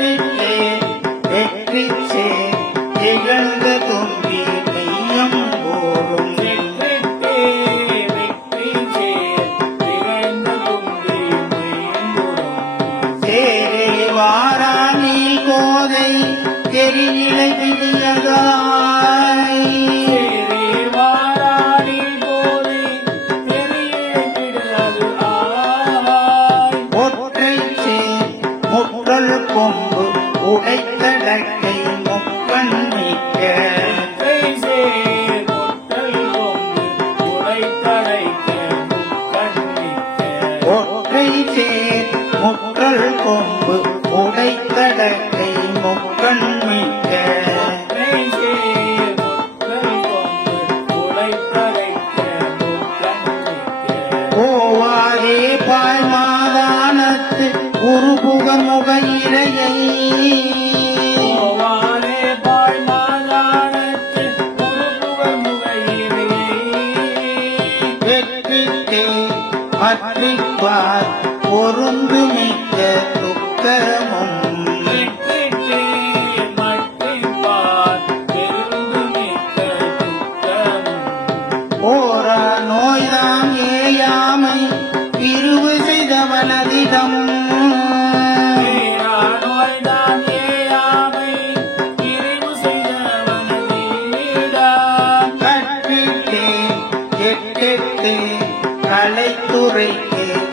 Thank you. பாய்மாதானத்து குரு புகமுக இலையை மற்றிப்பார் பொருந்து மிக்க துக்கரமும். ஓரா நோய்தான் ஏயாமை பிரிவு செய்தவனதிடமும் கற்பித்தேன் எட்டெட்டேன் கலைத்துறைக்கு.